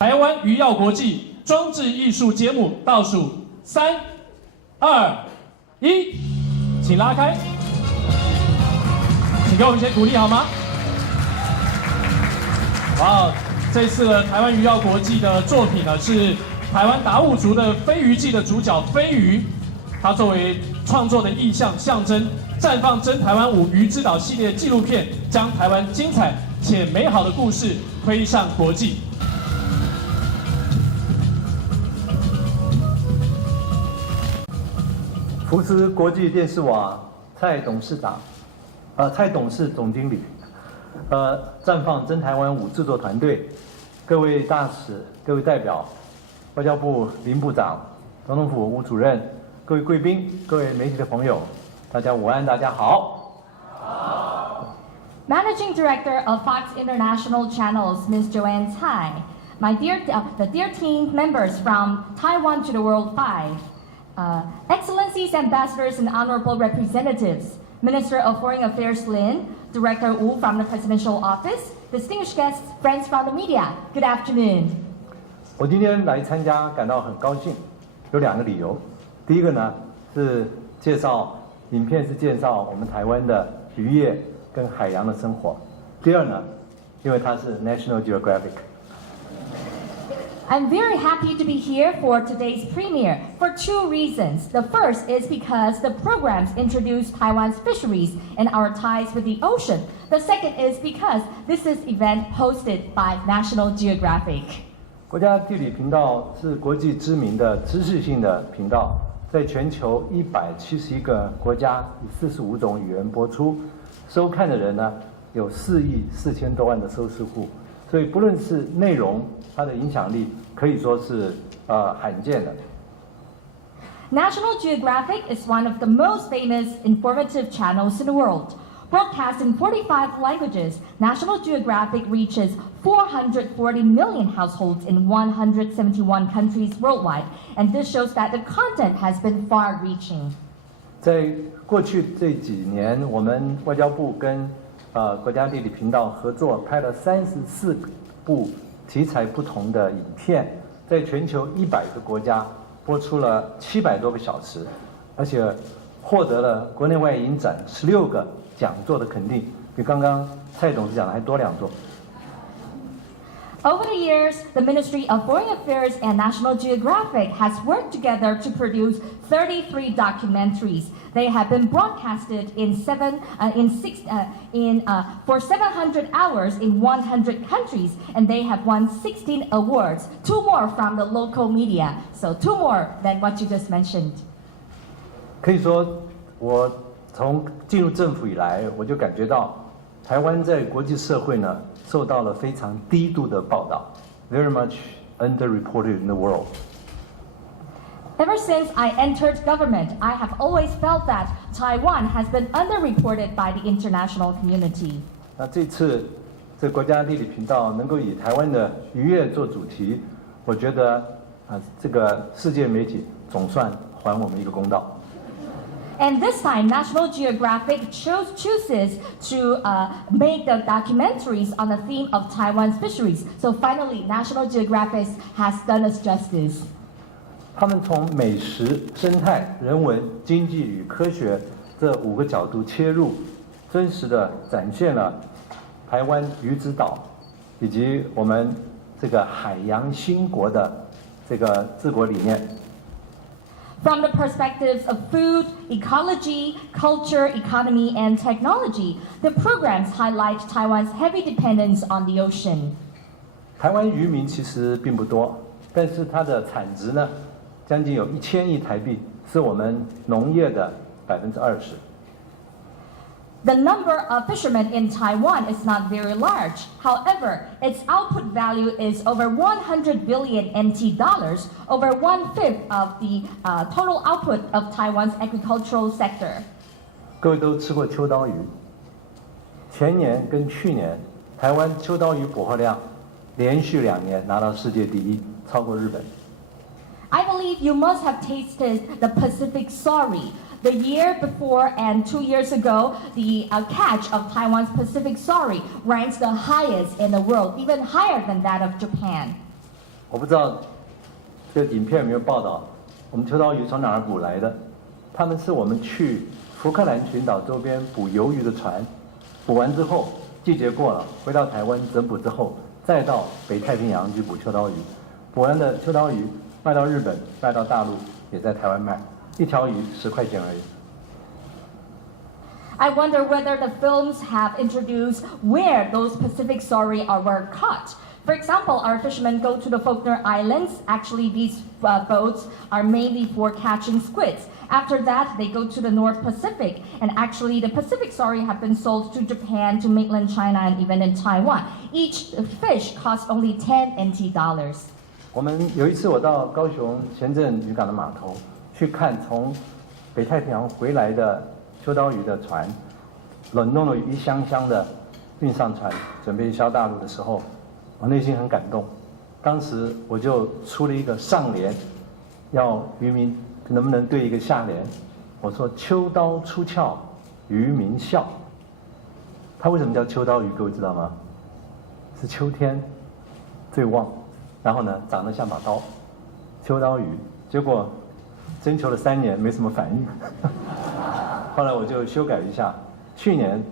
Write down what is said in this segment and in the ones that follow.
台湾渔药国际装置艺术节目倒数3、2、1，请拉开，请给我们一些鼓励好吗？哇，这次的台湾渔药国际的作品呢，是台湾达悟族的飞鱼记的主角飞鱼，它作为创作的意象象征，绽放真台湾5鱼之岛系列纪录片，将台湾精彩且美好的故事推上国际。福斯国际电视网蔡董事总经理，绽放真台湾5制作团队，各位大使、各位代表，外交部林部长、总统府吴主任，各位贵宾、各位媒体的朋友，大家午安，大家好。Managing Director of Fox International Channels, Ms. Joanne Tsai, the dear team members from Taiwan to the World 5. Excellencies, ambassadors, and honorable representatives, Minister of Foreign Affairs Lin, Director Wu from the Presidential Office, distinguished guests, friends from the media, good afternoon. 我今天来参加感到很高兴，有2个理由。第一个呢是影片是介绍我们台湾的渔业跟海洋的生活。第二呢，因为它是 National Geographic。I'm very happy to be here for today's premiere for 2 reasons. The first is because the programs introduce Taiwan's fisheries and our ties with the ocean. The second is because this is event hosted by National Geographic. 国家地理频道是国际知名的知识性的频道，在全球171个国家以45种语言播出，收看的人呢有4亿4千多万的收视户，所以不论是内容，它的影响力可以说是罕见的。National Geographic is one of the most famous informative channels in the world. Broadcast in 45 languages, National Geographic reaches 440 million households in 171 countries worldwide, and this shows that the content has been far-reaching. 在过去这几年，我们外交部跟国家地理频道合作，拍了34部题材不同的影片，在全球100个国家播出了700多个小时，而且获得了国内外影展16个讲座的肯定，比刚刚蔡董事讲的还多2座。Over the years, the Ministry of Foreign Affairs and National Geographic has worked together to produce 33 documentaries. They have been broadcasted for 700 hours in 100 countries, and they have won 16 awards, 2 more from the local media, so 2 more than what you just mentioned. 可以说，我从进入政府以来，我就感觉到台湾在国际社会呢受到了非常低度的报道 ，very much underreported in the world. Ever since I entered government, I have always felt that Taiwan has been underreported by the international community. 那这次这国家地理频道能够以台湾的渔业做主题，我觉得这个世界媒体总算还我们一个公道。And this time, National Geographic chooses to make the documentaries on the theme of Taiwan's fisheries. So finally, National Geographic has done us justice. 他们从美食、生态、人文、经济与科学这5个角度切入，真实的展现了台湾鱼之岛以及我们这个海洋兴国的这个治国理念。From the perspectives of food, ecology, culture, economy, and technology, the programs highlight Taiwan's heavy dependence on the ocean. 台湾渔民其实并不多，但是它的产值呢，将近有1000亿台币，是我们农业的20%。The number of fishermen in Taiwan is not very large. However, its output value is over 100 billion NT dollars, over 1/5 of the total output of Taiwan's agricultural sector. 各位都吃过秋刀鱼，前年跟去年，台湾秋刀鱼捕获量连续2年拿到世界第一，超过日本。I believe you must have tasted the Pacific Sorry. The year before and 2 years ago, the catch of Taiwan's Pacific Sorry ranks the highest in the world, even higher than that of Japan. 我不知道这个影片有没有报道，我们秋刀鱼从哪儿捕来的？他们是我们去福克兰群岛周边捕鱿鱼的船，捕完之后季节过了，回到台湾整捕之后，再到北太平洋去捕秋刀鱼。捕完的秋刀鱼卖到日本，卖到大陆，也在台湾卖，一条鱼10块钱而已。I wonder whether the films have introduced where those Pacific sorry were caught. For example, our fishermen go to the Faulkner Islands. Actually, these boats are mainly for catching squids. After that, they go to the North Pacific. And actually, the Pacific sorry have been sold to Japan, to mainland China, and even in Taiwan. Each fish costs only 10 NT dollars. 我们有一次，我到高雄前镇渔港的码头去看从北太平洋回来的秋刀鱼的船，冷冻了一箱箱的运上船，准备销大陆的时候，我内心很感动。当时我就出了一个上联，要渔民能不能对一个下联。我说秋刀出鞘，渔民笑。它为什么叫秋刀鱼？各位知道吗？是秋天最旺，然后呢长得像把刀，秋刀鱼。结果征求了3年，没什么反应。后来我就修改一下，去年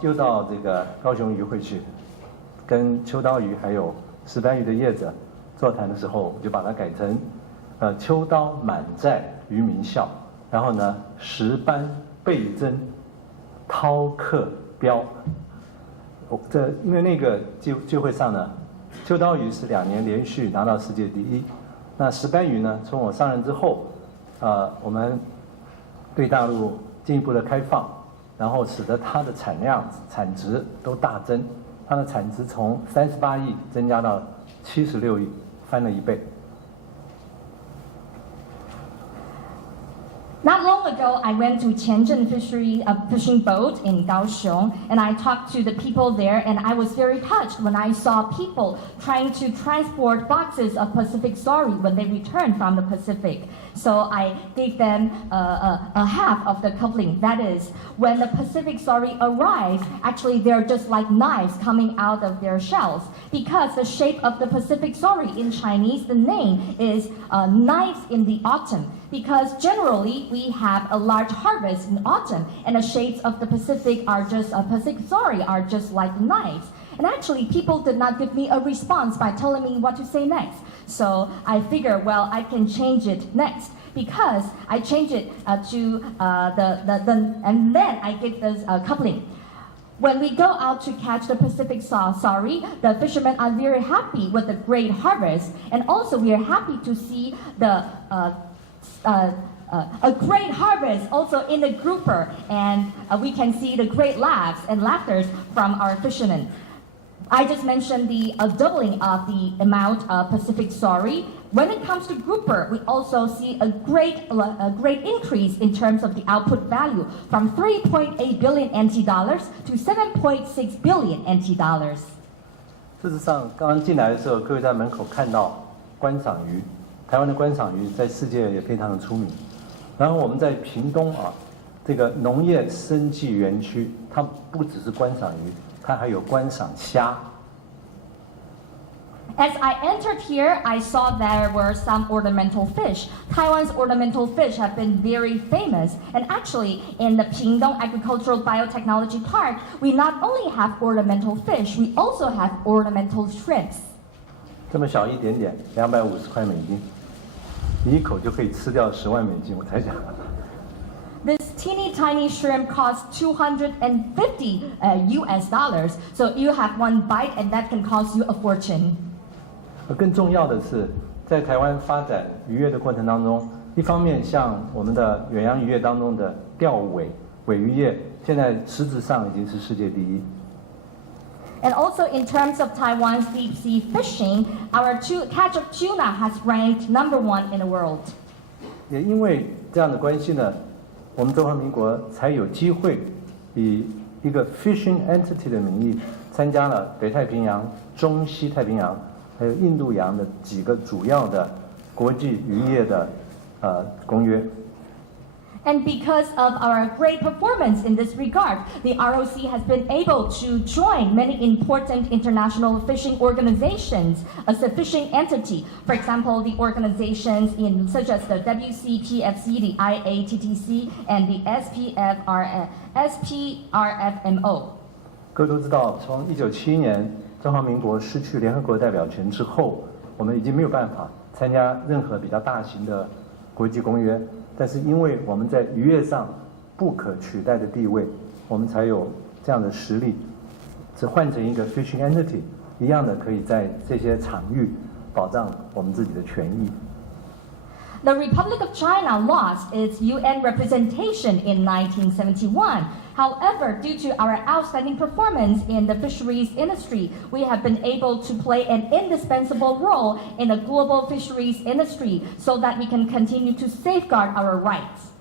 又到这个高雄渔会去，跟秋刀鱼还有石斑鱼的业者座谈的时候，我就把它改成秋刀满载渔民笑，然后呢石斑倍增饕客标。因为那个聚会上呢，秋刀鱼是2年连续拿到世界第一，那石斑鱼呢，从我上任之后，我们对大陆进一步的开放，然后使得它的产量、产值都大增，它的产值从38亿增加到76亿，翻了1倍。Not long ago, I went to Tianjin fishing boat in Kaohsiung, and I talked to the people there, and I was very touched when I saw people trying to transport boxes of Pacific sorry when they returned from the Pacific. So I gave them a half of the coupling. That is, when the Pacific sorry arrives, actually they're just like knives coming out of their shells. Because the shape of the Pacific sorry in Chinese, the name is knives in the autumn. Because generally we have a large harvest in autumn, and the shapes of the Pacific sorry are just like knives. And actually, people did not give me a response by telling me what to say next. So I figured, well, I can change it next. Because I changed it and then I give this coupling. When we go out to catch the Pacific sorry, the fishermen are very happy with the great harvest, and also we are happy to see a great harvest also in the grouper, and we can see the great laughs and laughters from our fishermen. I just mentioned the doubling of the amount of Pacific sorry. When it comes to grouper, we also see a great increase in terms of the output value from 3.8 billion NT dollars to 7.6 billion NT dollars. 事实上，刚刚进来的时候，各位在门口看到观赏鱼，台湾的观赏鱼在世界也非常的出名。然后我们在屏东这个农业生技园区，它不只是观赏鱼，它还有观赏虾。As I entered here, I saw there were some ornamental fish. Taiwan's ornamental fish have been very famous. And actually, in the Pingdong Agricultural Biotechnology Park, we not only have ornamental fish, we also have ornamental shrimps. 这么小一点点，250块美金，你一口就可以吃掉10万美金，我才讲。This teeny tiny shrimp costs $250 US dollars. So you have one bite, and that can cost you a fortune. 更重要的是，在台湾发展渔业的过程当中，一方面像我们的远洋渔业当中的钓尾渔业，现在实质上已经是世界第一。And also in terms of Taiwan's deep sea fishing, our catch of tuna has ranked #1 in the world. 也因为这样的关系呢，我们中华民国才有机会以一个 fishing entity 的名义参加了北太平洋、中西太平洋还有印度洋的几个主要的国际渔业的公约。And because of our great performance in this regard, the ROC has been able to join many important international fishing organizations as a fishing entity. For example, the organizations such as the WCPFC, the IATTC, and the SPRFMO. 各位都知道，从1971年中华民国失去联合国代表权之后，我们已经没有办法参加任何比较大型的国际公约。但是因为我们在渔业上不可取代的地位，我们才有这样的实力，只换成一个 fishing entity， 一样的可以在这些场域保障我们自己的权益。The Republic of China lost its UN representation in 1971. However, due to our outstanding performance in the fisheries industry, we have been able to play an indispensable role in the global fisheries industry so that we can continue to safeguard our rights.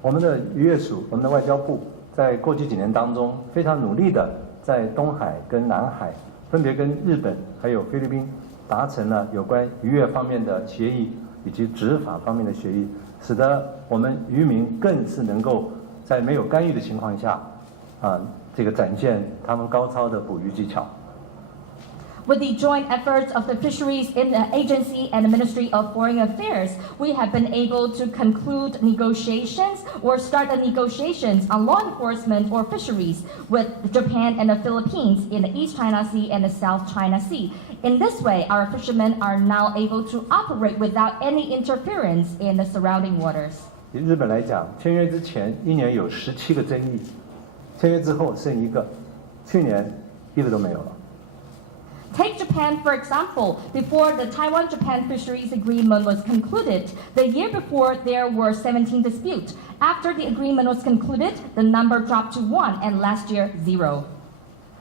我们的渔业署，我们的外交部，在过去几年当中非常努力的在东海跟南海，分别跟日本还有菲律宾达成了有关渔业方面的协议以及执法方面的协议，使得我们渔民更是能够在没有干预的情况下，这个展现他们高超的捕鱼技巧。With the joint efforts of the Fisheries Agency and the Ministry of Foreign Affairs, we have been able to conclude negotiations or start the negotiations on law enforcement or fisheries with Japan and the Philippines in the East China Sea and the South China Sea. In this way, our fishermen are now able to operate without any interference in the surrounding waters. 以日本来讲，签约之前一年有17个争议，签约之后剩1个，去年一个都没有了。Take Japan, for example. Before the Taiwan-Japan Fisheries Agreement was concluded, the year before there were 17 disputes. After the agreement was concluded, the number dropped to 1, and last year, 0.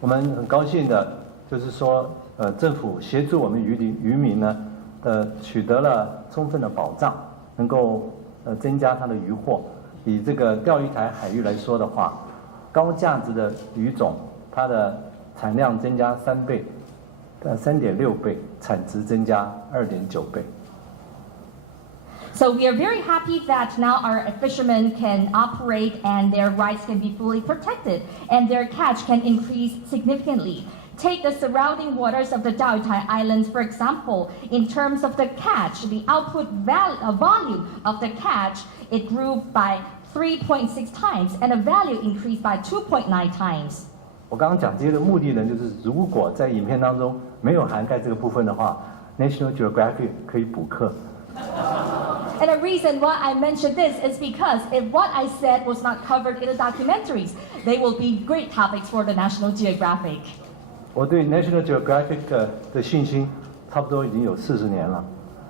我们很高兴的，就是说，政府协助我们渔民呢，取得了充分的保障，能够增加它的渔获。以这个钓鱼台海域来说的话，高价值的鱼种，它的产量增加3倍。3.6倍，产值增加2.9倍。So we are very happy that now our fishermen can operate and their rights can be fully protected and their catch can increase significantly. Take the surrounding waters of the Daoitai Islands, for example. In terms of the catch, the output volume of the catch, it grew by 3.6 times and the value increased by 2.9 times. 我刚刚讲这些的目的呢，就是如果在影片当中没有涵盖这个部分的话 ，National Geographic 可以补课。And the reason why I mentioned this is because if what I said was not covered in the documentaries, they will be great topics for the National Geographic. 我对 National Geographic 的信心差不多已经有40年了。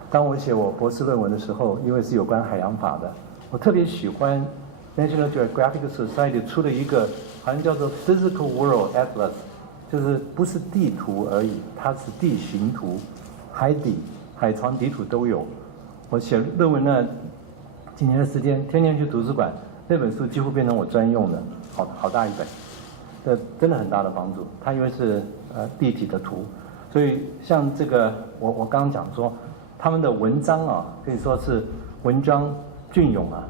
当我写我博士论文的时候，因为是有关海洋法的，我特别喜欢 National Geographic Society 出了一个好像叫做 Physical World Atlas， 就是不是地图而已，它是地形图，海底、海床底图都有。我写论文呢，几年的时间，天天去图书馆，那本书几乎变成我专用的，好大一本，真的很大的帮助。它因为是立体的图，所以像这个我刚刚讲说，他们的文章啊，可以说是文章隽永啊，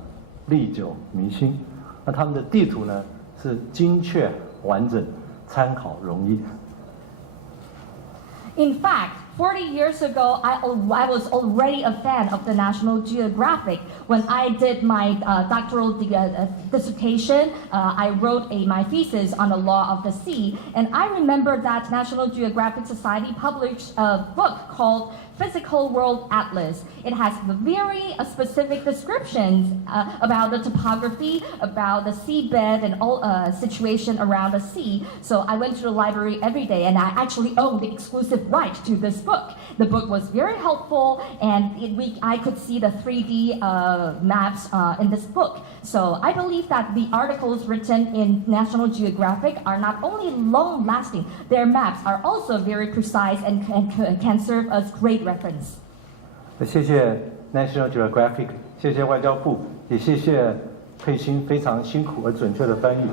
历久弥新。那他们的地图呢，是精确完整，参考容易。In fact, 40 years ago, I was already a fan of the National Geographic. When I did my doctoral dissertation, I wrote my thesis on the law of the sea. And I remember that National Geographic Society published a book called Physical World Atlas. It has very specific descriptions about the topography, about the seabed and all situation around the sea. So I went to the library every day and I actually owned the exclusive right to this book. The book was very helpful and I could see the 3D maps in this book. So I believe that the articles written in National Geographic are not only long-lasting, their maps are also very precise and can serve as great reference. 谢谢 National Geographic， 谢谢外交部，也谢谢佩欣非常辛苦而准确的翻译。